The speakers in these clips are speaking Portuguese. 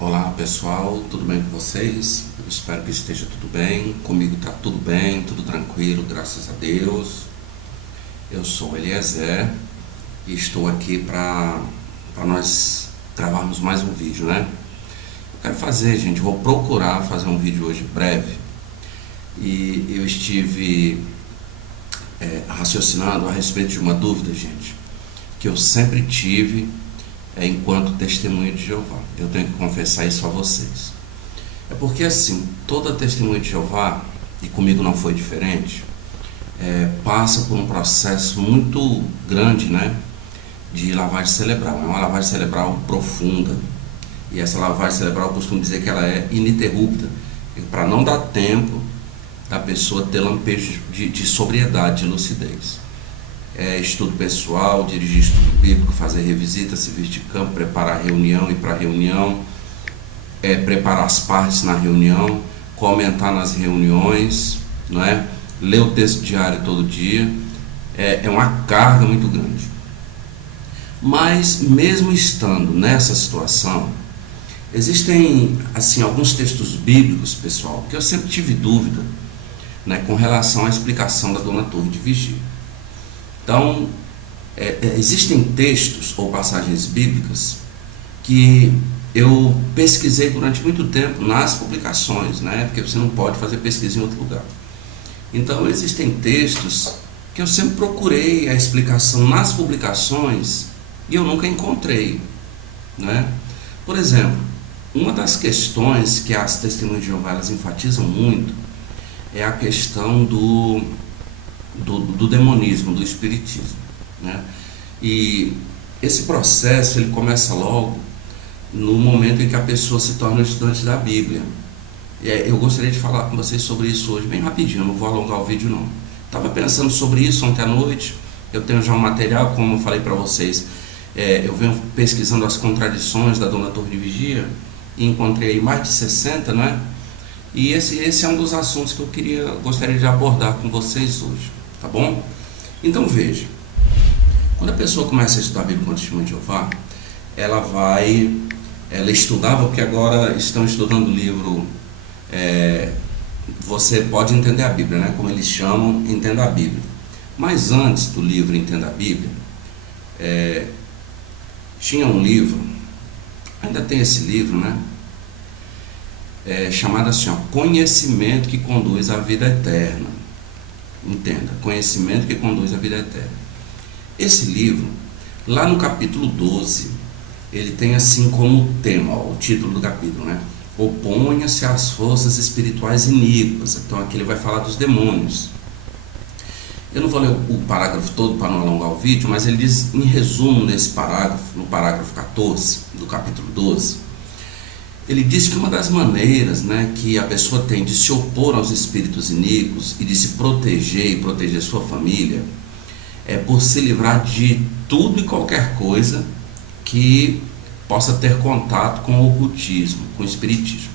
Olá pessoal, tudo bem com vocês? Eu espero que esteja tudo bem. Comigo está tudo bem, tudo tranquilo, graças a Deus. Eu sou Eliezer e estou aqui para nós gravarmos mais um vídeo, né? Eu quero fazer, gente, vou procurar fazer um vídeo hoje breve. E eu estive raciocinando a respeito de uma dúvida, gente, que eu sempre tive enquanto testemunha de Jeová. Eu tenho que confessar isso a vocês. É porque assim, toda testemunha de Jeová, e comigo não foi diferente, passa por um processo muito grande, né, de lavagem cerebral. É uma lavagem cerebral profunda. E essa lavagem cerebral eu costumo dizer que ela é ininterrupta, para não dar tempo da pessoa ter lampejos de sobriedade, de lucidez. Estudo pessoal, dirigir estudo bíblico, fazer revisita, serviço de campo, preparar a reunião, ir para a reunião, preparar as partes na reunião, comentar nas reuniões, não é? Ler o texto diário todo dia, é uma carga muito grande. Mas mesmo estando nessa situação, existem assim alguns textos bíblicos, pessoal, que eu sempre tive dúvida, né, com relação à explicação da Dona Torre de Vigia. Então, existem textos ou passagens bíblicas que eu pesquisei durante muito tempo nas publicações, né? Porque você não pode fazer pesquisa em outro lugar. Então, existem textos que eu sempre procurei a explicação nas publicações e eu nunca encontrei, né? Por exemplo, uma das questões que as testemunhas de Jeová elas enfatizam muito é a questão do demonismo, do espiritismo, né? E esse processo ele começa logo no momento em que a pessoa se torna um estudante da Bíblia. Eu gostaria de falar com vocês sobre isso hoje, bem rapidinho, não vou alongar o vídeo não. Estava pensando sobre isso ontem à noite, eu tenho já um material, como eu falei para vocês, eu venho pesquisando as contradições da Dona Torre de Vigia e encontrei aí mais de 60, não é? E esse é um dos assuntos que eu gostaria de abordar com vocês hoje. Tá bom? Então veja, quando a pessoa começa a estudar a Bíblia com testemunho de Jeová, ela estudava, porque agora estão estudando o livro Você Pode Entender a Bíblia, né? Como eles chamam, Entenda a Bíblia. Mas antes do livro Entenda a Bíblia, tinha um livro, ainda tem esse livro, né? Chamado assim, ó, Conhecimento que Conduz à Vida Eterna. Entenda, Conhecimento que Conduz à Vida Eterna. Esse livro, lá no capítulo 12, ele tem assim como tema, ó, o título do capítulo, né? Oponha-se às forças espirituais iníquas. Então aqui ele vai falar dos demônios. Eu não vou ler o parágrafo todo para não alongar o vídeo, mas ele diz em resumo nesse parágrafo, no parágrafo 14 do capítulo 12, ele diz que uma das maneiras, né, que a pessoa tem de se opor aos espíritos iníquos e de se proteger e proteger sua família é por se livrar de tudo e qualquer coisa que possa ter contato com o ocultismo, com o espiritismo.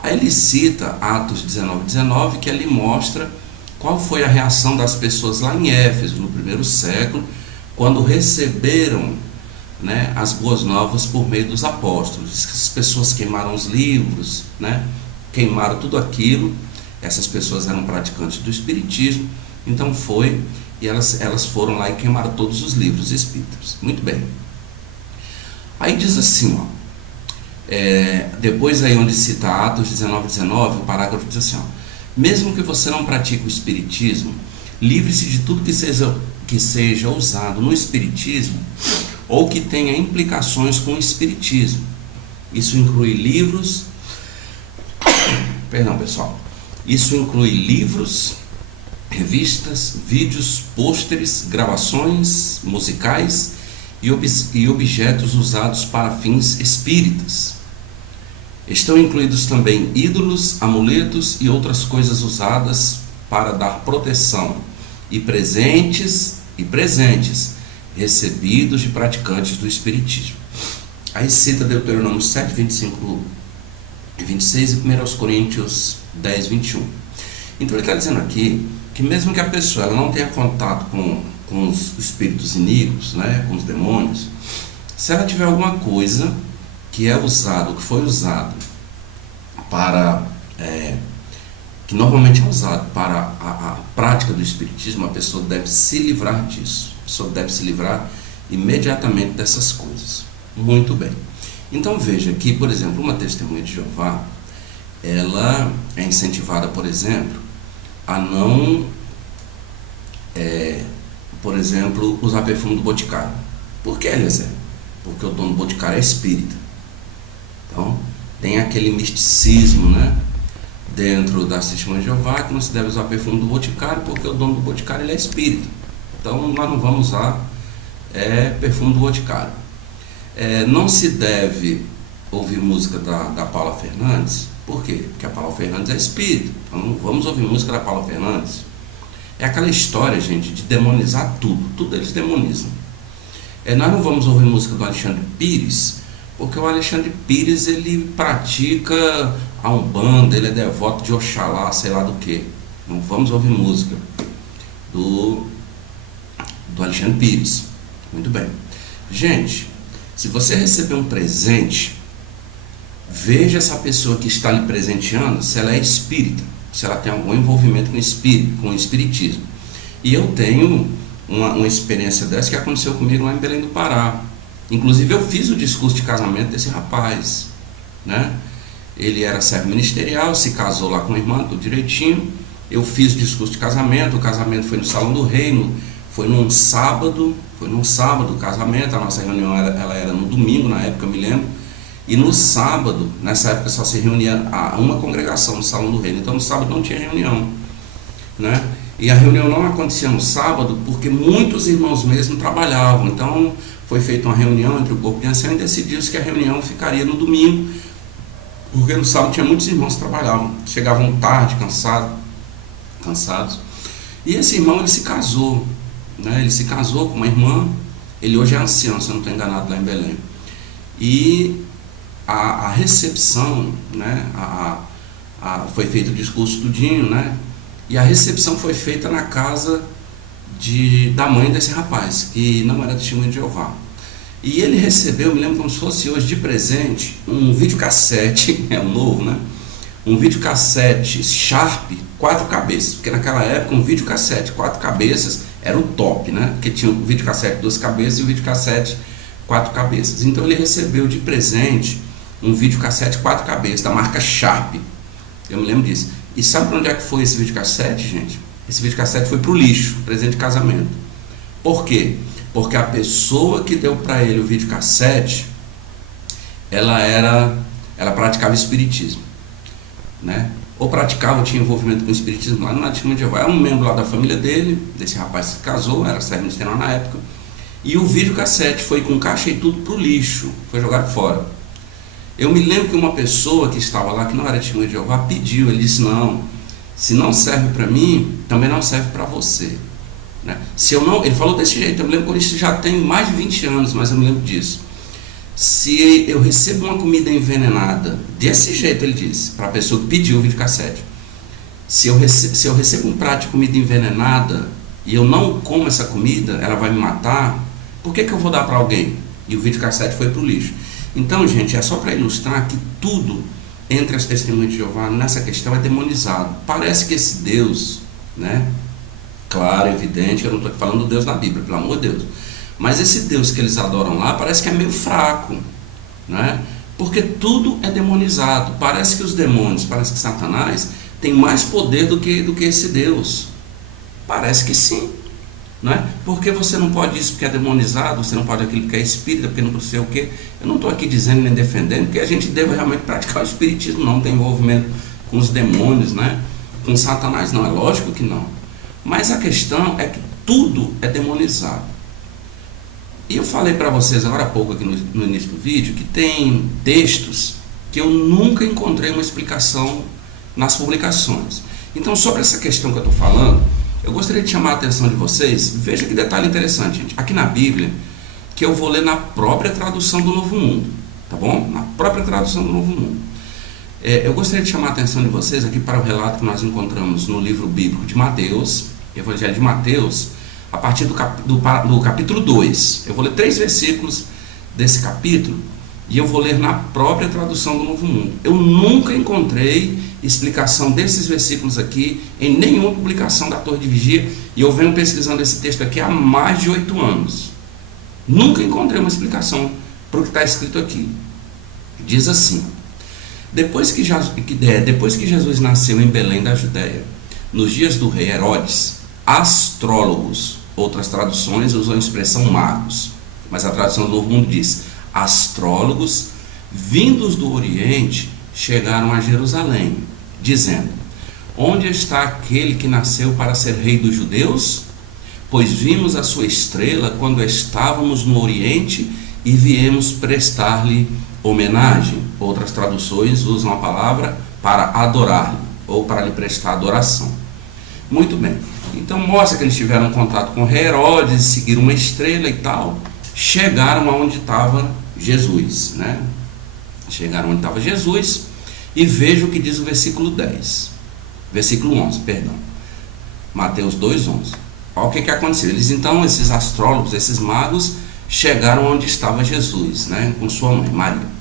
Aí ele cita Atos 19:19, que ali mostra qual foi a reação das pessoas lá em Éfeso, no primeiro século, quando receberam, né, as boas novas por meio dos apóstolos. As pessoas queimaram os livros, né, queimaram tudo aquilo. Essas pessoas eram praticantes do espiritismo, então elas foram lá e queimaram todos os livros espíritas. Muito bem. Aí diz assim, ó, depois aí onde cita Atos 19:19, o parágrafo diz assim, ó, mesmo que você não pratique o espiritismo, livre-se de tudo que seja usado no espiritismo ou que tenha implicações com o espiritismo. Isso inclui livros, isso inclui livros, revistas, vídeos, pôsteres, gravações musicais e objetos usados para fins espíritas. Estão incluídos também ídolos, amuletos e outras coisas usadas para dar proteção e presentes recebidos de praticantes do Espiritismo. Aí cita Deuteronômio 7, 25 e 26 e 1 Coríntios 10, 21. Então ele está dizendo aqui que mesmo que a pessoa ela não tenha contato com os espíritos iníquos, né, com os demônios, se ela tiver alguma coisa que foi usado para, que normalmente é usado para a prática do espiritismo, a pessoa deve se livrar disso. A pessoa deve se livrar imediatamente dessas coisas. Muito bem. Então veja que, por exemplo, uma testemunha de Jeová, ela é incentivada, por exemplo, a não, por exemplo, usar perfume do Boticário. Por que, Eliezer? Porque o dono do Boticário é espírita. Então, tem aquele misticismo, né, dentro da testemunha de Jeová, que não se deve usar perfume do Boticário, porque o dono do Boticário ele é espírita. Então, nós não vamos usar perfume do Boticário. Não se deve ouvir música da Paula Fernandes. Por quê? Porque a Paula Fernandes é espírita. Então não vamos ouvir música da Paula Fernandes. É aquela história, gente, de demonizar tudo. Tudo eles demonizam. Nós não vamos ouvir música do Alexandre Pires, porque o Alexandre Pires ele pratica a Umbanda, ele é devoto de Oxalá, sei lá do que. Não vamos ouvir música do Alexandre Pires. Muito bem. Gente, se você receber um presente, veja essa pessoa que está lhe presenteando, se ela é espírita, se ela tem algum envolvimento com o espiritismo. E eu tenho uma experiência dessa que aconteceu comigo lá em Belém do Pará. Inclusive eu fiz o discurso de casamento desse rapaz, né? Ele era servo ministerial, se casou lá com a irmã, tudo direitinho. Eu fiz o discurso de casamento, o casamento foi no Salão do Reino, foi num sábado o casamento, a nossa reunião ela era no domingo, na época eu me lembro. E no sábado, nessa época só se reunia uma congregação no Salão do Reino, então no sábado não tinha reunião, né? E a reunião não acontecia no sábado porque muitos irmãos mesmo trabalhavam, então foi feita uma reunião entre o corpo de ancião e decidiu-se que a reunião ficaria no domingo, porque no sábado tinha muitos irmãos que trabalhavam, chegavam tarde, cansados. E esse irmão ele se casou, né? Ele se casou com uma irmã, ele hoje é ancião, se eu não estou enganado, lá em Belém. E a recepção, né, foi feito o discurso tudinho, né, e a recepção foi feita na casa da mãe desse rapaz, que não era testemunha de Jeová. E ele recebeu, me lembro como se fosse hoje de presente, um videocassete, um novo, né, um videocassete Sharp 4 cabeças, porque naquela época um videocassete 4 cabeças era o top, né, porque tinha o videocassete 2 cabeças e o videocassete 4 cabeças. Então ele recebeu de presente um videocassete 4 cabeças, da marca Sharp. Eu me lembro disso. E sabe para onde é que foi esse videocassete, gente? Esse videocassete foi para o lixo, presente de casamento. Por quê? Porque a pessoa que deu para ele o videocassete, ela praticava espiritismo, né? Ou praticava, ou tinha envolvimento com o espiritismo lá na Testemunha de Jeová. Era um membro lá da família dele, desse rapaz que se casou, era servo ministerial na época. E o videocassete foi com caixa e tudo para o lixo, foi jogado fora. Eu me lembro que uma pessoa que estava lá, que não era testemunha de Jeová, pediu, ele disse, não, se não serve para mim, também não serve para você, né? Se eu não, ele falou desse jeito, eu me lembro que isso já tem mais de 20 anos, mas eu me lembro disso. Se eu recebo uma comida envenenada, desse jeito ele disse, para a pessoa que pediu o videocassete, se eu recebo um prato de comida envenenada e eu não como essa comida, ela vai me matar, por que eu vou dar para alguém? E o videocassete foi para o lixo. Então, gente, é só para ilustrar que tudo entre as testemunhas de Jeová nessa questão é demonizado. Parece que esse Deus, né, claro, evidente, eu não estou falando do Deus da Bíblia, pelo amor de Deus, mas esse Deus que eles adoram lá parece que é meio fraco, né? Porque tudo é demonizado. Parece que os demônios, parece que Satanás tem mais poder do que esse Deus. Parece que sim, né? Porque você não pode isso porque é demonizado, você não pode aquilo porque é espírita, porque não sei o quê. Eu não estou aqui dizendo nem defendendo que a gente deva realmente praticar o espiritismo, não tem envolvimento com os demônios, né? Com Satanás, não, é lógico que não. Mas a questão é que tudo é demonizado. E eu falei para vocês agora há pouco aqui no início do vídeo que tem textos que eu nunca encontrei uma explicação nas publicações. Então, sobre essa questão que eu estou falando, Eu gostaria de chamar a atenção de vocês, veja que detalhe interessante, gente, aqui na Bíblia, que eu vou ler na própria tradução do Novo Mundo, tá bom? Na própria tradução do Novo Mundo. Eu gostaria de chamar a atenção de vocês aqui para o relato que nós encontramos no livro bíblico de Mateus, Evangelho de Mateus, a partir do capítulo 2. Eu vou ler 3 versículos desse capítulo e eu vou ler na própria tradução do Novo Mundo. Eu nunca encontrei explicação desses versículos aqui em nenhuma publicação da Torre de Vigia, e eu venho pesquisando esse texto aqui há mais de 8 anos. Nunca encontrei uma explicação para o que está escrito aqui. Diz assim: depois que Jesus nasceu em Belém da Judéia, nos dias do rei Herodes, astrólogos, outras traduções usam a expressão magos, mas a tradução do Novo Mundo diz: astrólogos vindos do Oriente chegaram a Jerusalém, dizendo: onde está aquele que nasceu para ser rei dos judeus? Pois vimos a sua estrela quando estávamos no Oriente e viemos prestar-lhe homenagem. Outras traduções usam a palavra para adorar-lhe, ou para lhe prestar adoração. Muito bem, então mostra que eles tiveram contato com Herodes, seguiram uma estrela e tal, chegaram aonde estava Jesus, né? Chegaram onde estava Jesus, e veja o que diz o versículo 10, versículo 11, perdão, Mateus 2:11. Olha o que aconteceu. Então, esses astrólogos, esses magos, chegaram onde estava Jesus, né, com sua mãe, Maria.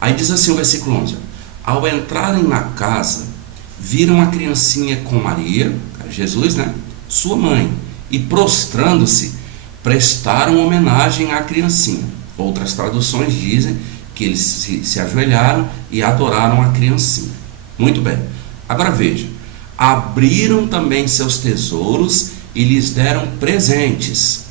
Aí diz assim o versículo 11: ao entrarem na casa, viram a criancinha com Maria, Jesus, né, sua mãe, e prostrando-se, prestaram homenagem à criancinha. Outras traduções dizem que eles se ajoelharam e adoraram a criancinha. Muito bem, agora veja: abriram também seus tesouros e lhes deram presentes.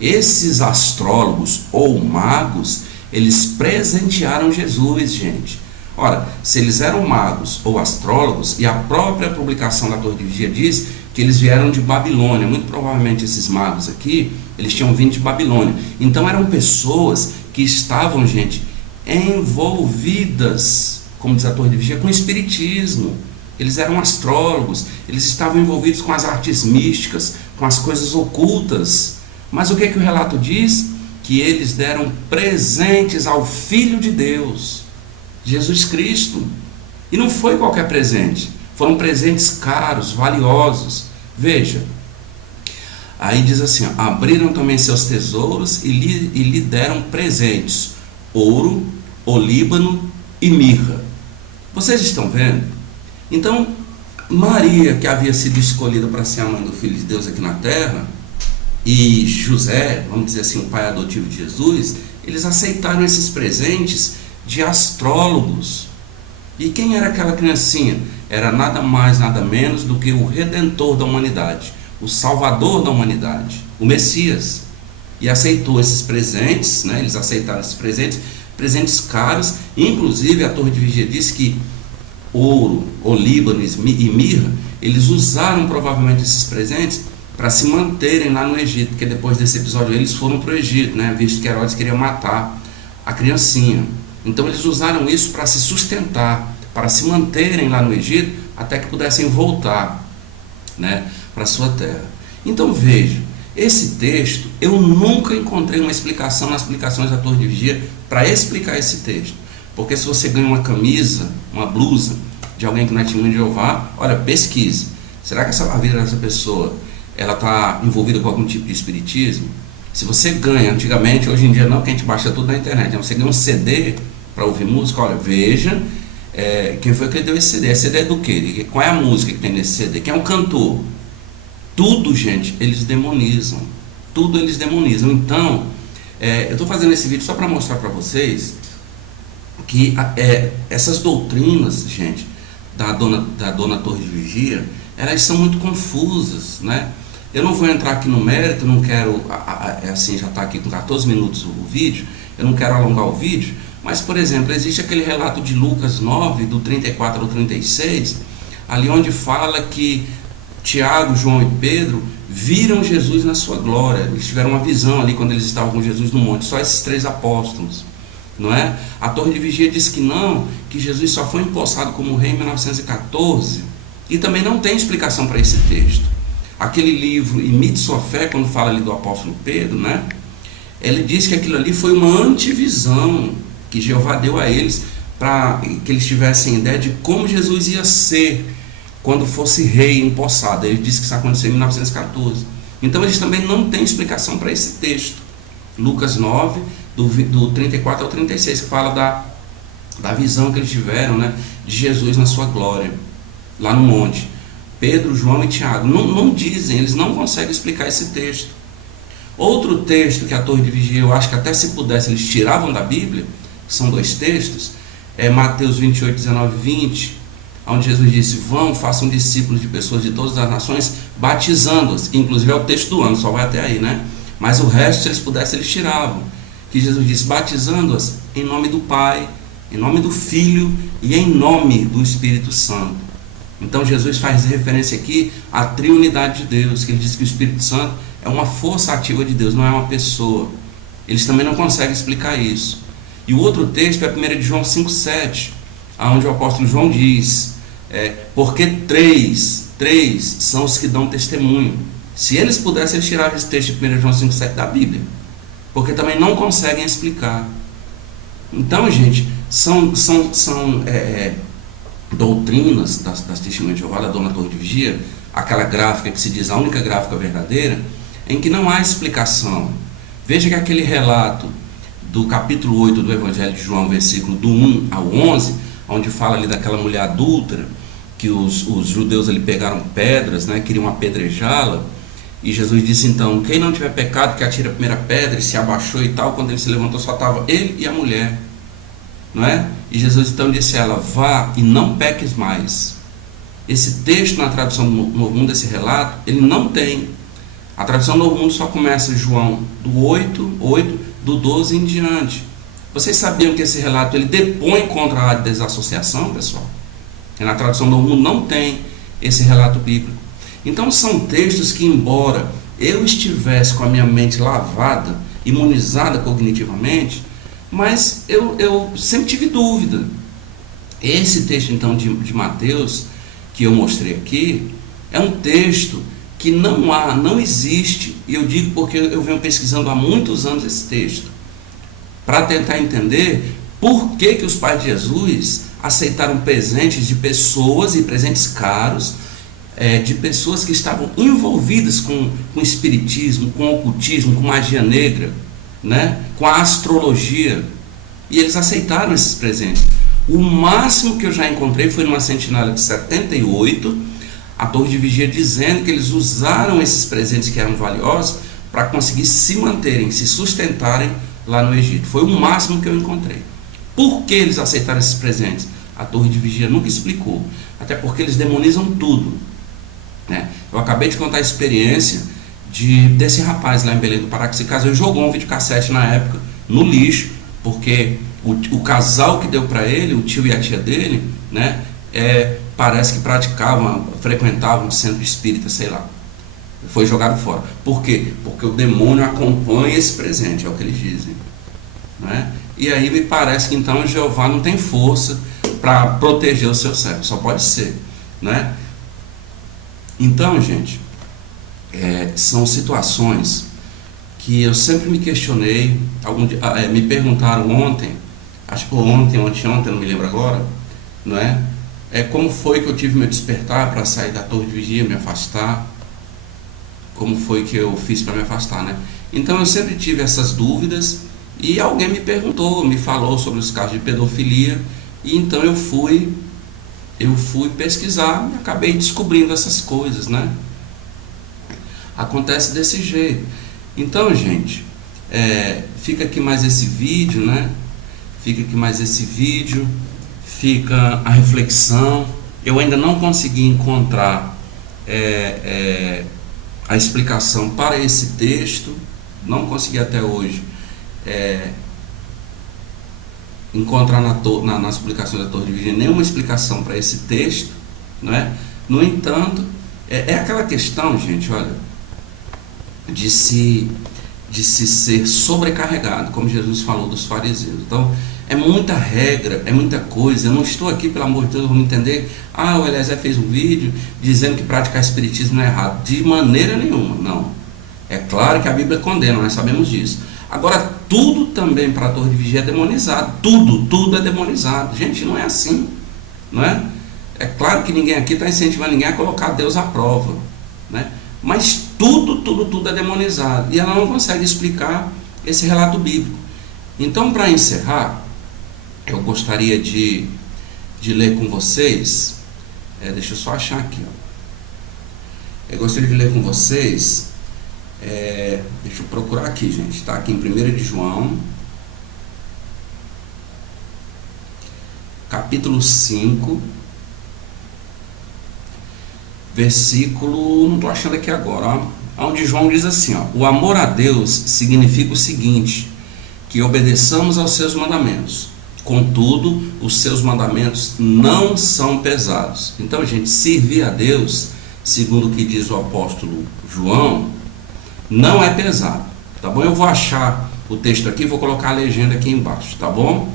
Esses astrólogos ou magos, eles presentearam Jesus, gente. Ora, se eles eram magos ou astrólogos, e a própria publicação da Torre de Vigia diz que eles vieram de Babilônia, muito provavelmente esses magos aqui, eles tinham vindo de Babilônia. Então eram pessoas que estavam, gente, envolvidas, como diz a Torre de Vigia, com espiritismo. Eles eram astrólogos, eles estavam envolvidos com as artes místicas, com as coisas ocultas. Mas o que o relato diz? Que eles deram presentes ao Filho de Deus, Jesus Cristo. E não foi qualquer presente, foram presentes caros, valiosos. Veja, aí diz assim: abriram também seus tesouros e lhe deram presentes: ouro, olíbano e mirra. Vocês estão vendo? Então, Maria, que havia sido escolhida para ser a mãe do Filho de Deus aqui na terra, e José, vamos dizer assim, o pai adotivo de Jesus, eles aceitaram esses presentes de astrólogos. E quem era aquela criancinha? Era nada mais, nada menos do que o Redentor da humanidade, o Salvador da humanidade, o Messias. E aceitou esses presentes, né? Eles aceitaram esses presentes caros. Inclusive a Torre de Vigia diz que ouro, olíbano e mirra, eles usaram provavelmente esses presentes para se manterem lá no Egito, porque depois desse episódio eles foram para o Egito, né, visto que Herodes queria matar a criancinha. Então eles usaram isso para se sustentar, para se manterem lá no Egito, até que pudessem voltar, né, para a sua terra. Então veja, esse texto, eu nunca encontrei uma explicação nas explicações da Torre de Vigia para explicar esse texto. Porque se você ganha uma camisa, uma blusa de alguém que não é testemunho de Jeová, olha, pesquise. Será que a vida dessa pessoa ela está envolvida com algum tipo de espiritismo? Se você ganha, antigamente, hoje em dia não, que a gente baixa tudo na internet, você ganha um CD para ouvir música, olha, veja quem foi que deu esse CD. Esse CD é do quê? Qual é a música que tem nesse CD? Quem é o cantor? Tudo, gente, eles demonizam. Tudo eles demonizam. Então, eu estou fazendo esse vídeo só para mostrar para vocês que essas doutrinas, gente, da dona Torre de Vigia, elas são muito confusas, né? Eu não vou entrar aqui no mérito, não quero, assim, já está aqui com 14 minutos o vídeo, eu não quero alongar o vídeo, mas, por exemplo, existe aquele relato de Lucas 9, do 34 ao 36, ali onde fala que Tiago, João e Pedro viram Jesus na sua glória. Eles tiveram uma visão ali quando eles estavam com Jesus no monte, só esses 3 apóstolos, não é? A Torre de Vigia diz que não, que Jesus só foi empossado como rei em 1914, e também não tem explicação para esse texto. Aquele livro Imite Sua Fé, quando fala ali do apóstolo Pedro, né? Ele diz que aquilo ali foi uma antivisão que Jeová deu a eles, para que eles tivessem ideia de como Jesus ia ser quando fosse rei empossado. Ele disse que isso aconteceu em 1914. Então eles também não têm explicação para esse texto. Lucas 9, do 34 ao 36, que fala da visão que eles tiveram, né, de Jesus na sua glória, lá no monte. Pedro, João e Tiago não dizem, eles não conseguem explicar esse texto. Outro texto que a torre de vigia, eu acho que até se pudesse eles tiravam da Bíblia, são dois textos, é Mateus 28, 19 e 20, onde Jesus disse: vão, façam discípulos de pessoas de todas as nações, batizando-as, que inclusive é o texto do ano, só vai até aí, né? Mas o resto, se eles pudessem, eles tiravam. Que Jesus disse: batizando-as em nome do Pai, em nome do Filho e em nome do Espírito Santo. Então Jesus faz referência aqui à triunidade de Deus, que ele diz que o Espírito Santo é uma força ativa de Deus, não é uma pessoa. Eles também não conseguem explicar isso. E o outro texto é 1 de João 5,7, onde o apóstolo João diz: porque três são os que dão testemunho. Se eles pudessem, eles tiravam esse texto de 1 João 5,7 da Bíblia, porque também não conseguem explicar. Então, gente, são doutrinas das testemunhas de Jeová, da Dona Torre de Vigia, aquela gráfica que se diz a única gráfica verdadeira, em que não há explicação. Veja que aquele relato do capítulo 8 do Evangelho de João, versículo do 1 ao 11, onde fala ali daquela mulher adúltera, que os judeus ali pegaram pedras, né, queriam apedrejá-la, e Jesus disse então: quem não tiver pecado, que atire a primeira pedra, e se abaixou e tal. Quando ele se levantou, só estava ele e a mulher, não é? E Jesus então disse a ela: vá e não peques mais. Esse texto na tradução do Novo Mundo, esse relato, ele não tem. A tradução do Novo Mundo só começa João do 8, do 12 em diante. Vocês sabiam que esse relato ele depõe contra a desassociação, pessoal? E na tradução do Novo Mundo não tem esse relato bíblico. Então são textos que, embora eu estivesse com a minha mente lavada, imunizada cognitivamente, mas eu sempre tive dúvida. Esse texto então de Mateus, que eu mostrei aqui, é um texto que não existe, e eu digo porque eu venho pesquisando há muitos anos esse texto, para tentar entender por que os pais de Jesus aceitaram presentes de pessoas, e presentes caros, de pessoas que estavam envolvidas com espiritismo, com ocultismo, com magia negra, né, com a astrologia, e eles aceitaram esses presentes. O máximo que eu já encontrei foi numa sentinela de 78, a torre de vigia dizendo que eles usaram esses presentes que eram valiosos para conseguir se manterem, se sustentarem lá no Egito. Foi o máximo que eu encontrei. Por que eles aceitaram esses presentes? A torre de vigia nunca explicou, até porque eles demonizam tudo, né? Eu acabei de contar a experiência desse rapaz lá em Belém do Pará, que se casou e jogou um videocassete na época no lixo, porque o casal que deu para ele, o tio e a tia dele, né, parece que frequentavam um centro espírita, sei lá. Foi jogado fora. Por quê? Porque o demônio acompanha esse presente, é o que eles dizem, né? E aí me parece que então Jeová não tem força para proteger o seu servo, só pode ser, né? Então, gente, são situações que eu sempre me questionei. Me perguntaram ontem, acho que ontem, não me lembro agora, não é? Como foi que eu tive meu despertar para sair da torre de vigia, me afastar? Como foi que eu fiz para me afastar, né? Então eu sempre tive essas dúvidas, e alguém me perguntou, me falou sobre os casos de pedofilia, e então eu fui pesquisar e acabei descobrindo essas coisas, né? Acontece desse jeito. Então, gente, fica aqui mais esse vídeo, né? Fica a reflexão. Eu ainda não consegui encontrar a explicação para esse texto, não consegui até hoje encontrar nas publicações da Torre de Vigia nenhuma explicação para esse texto, não é? No entanto, é aquela questão, gente, olha, de se ser sobrecarregado, como Jesus falou dos fariseus. Então, É muita regra, é muita coisa. Eu não estou aqui, pelo amor de Deus, vamos entender. O Eliezer fez um vídeo dizendo que praticar espiritismo não é errado. De maneira nenhuma, não. É claro que a Bíblia condena, nós sabemos disso. Agora, tudo também para a torre de vigia é demonizado. Tudo é demonizado. Gente, não é assim, não é? É claro que ninguém aqui está incentivando ninguém a colocar Deus à prova, né? Mas tudo é demonizado. E ela não consegue explicar esse relato bíblico. Então, para encerrar, eu gostaria de ler com vocês. Deixa eu só achar aqui. Eu gostaria de ler com vocês. Deixa eu procurar aqui, gente. Está aqui em 1 de João, capítulo 5, versículo, não estou achando aqui agora, onde João diz assim: o amor a Deus significa o seguinte, que obedeçamos aos seus mandamentos. Contudo, os seus mandamentos não são pesados. Então, gente, servir a Deus, segundo o que diz o apóstolo João, não é pesado, tá bom? Eu vou achar o texto aqui, vou colocar a legenda aqui embaixo, tá bom?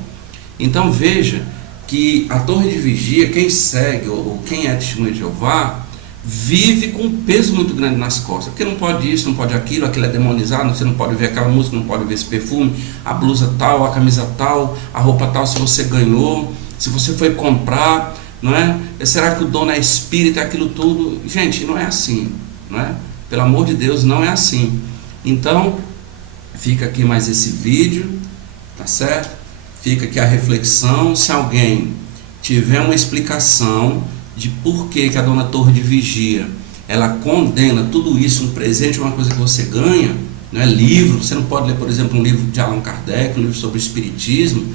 Então veja que a torre de vigia, quem segue ou quem é testemunha de Jeová, vive com um peso muito grande nas costas, porque não pode isso, não pode aquilo, aquilo é demonizado, você não pode ver aquela música, não pode ver esse perfume, a blusa tal, a camisa tal, a roupa tal, se você ganhou, se você foi comprar, não é? Será que o dono é espírita, aquilo tudo? Gente, não é assim, não é? Pelo amor de Deus, não é assim. Então, fica aqui mais esse vídeo, tá certo? Fica aqui a reflexão. Se alguém tiver uma explicação de por que a dona Torre de Vigia, ela condena tudo isso, um presente, uma coisa que você ganha, não é livro, você não pode ler, por exemplo, um livro de Allan Kardec, um livro sobre o espiritismo,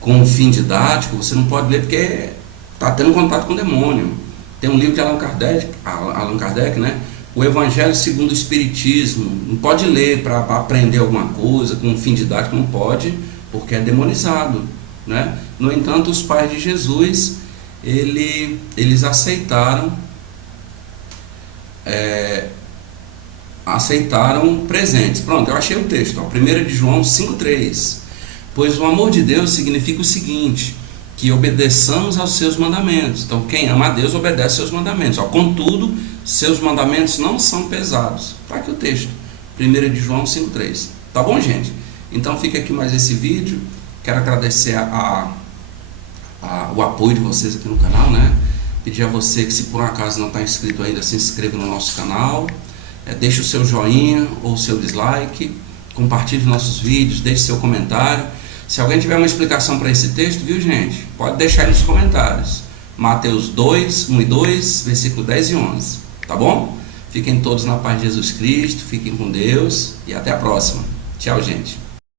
com um fim didático, você não pode ler porque está tendo contato com o demônio. Tem um livro de Allan Kardec, né? O Evangelho segundo o Espiritismo, não pode ler para aprender alguma coisa, com um fim didático, não pode, porque é demonizado, né? No entanto, os pais de Jesus, eles aceitaram presentes. Pronto, eu achei o texto, 1 de João 5,3. Pois o amor de Deus significa o seguinte, que obedeçamos aos seus mandamentos. Então, quem ama a Deus obedece aos seus mandamentos. Contudo, seus mandamentos não são pesados. Está aqui o texto, 1 de João 5,3. Tá bom, gente? Então fica aqui mais esse vídeo. Quero agradecer o apoio de vocês aqui no canal, né? Pedir a você que, se por um acaso não está inscrito ainda, se inscreva no nosso canal, deixe o seu joinha ou o seu dislike, compartilhe nossos vídeos, deixe seu comentário. Se alguém tiver uma explicação para esse texto, viu, gente? Pode deixar aí nos comentários. Mateus 2, 1 e 2, versículo 10 e 11. Tá bom? Fiquem todos na paz de Jesus Cristo, fiquem com Deus e até a próxima. Tchau, gente.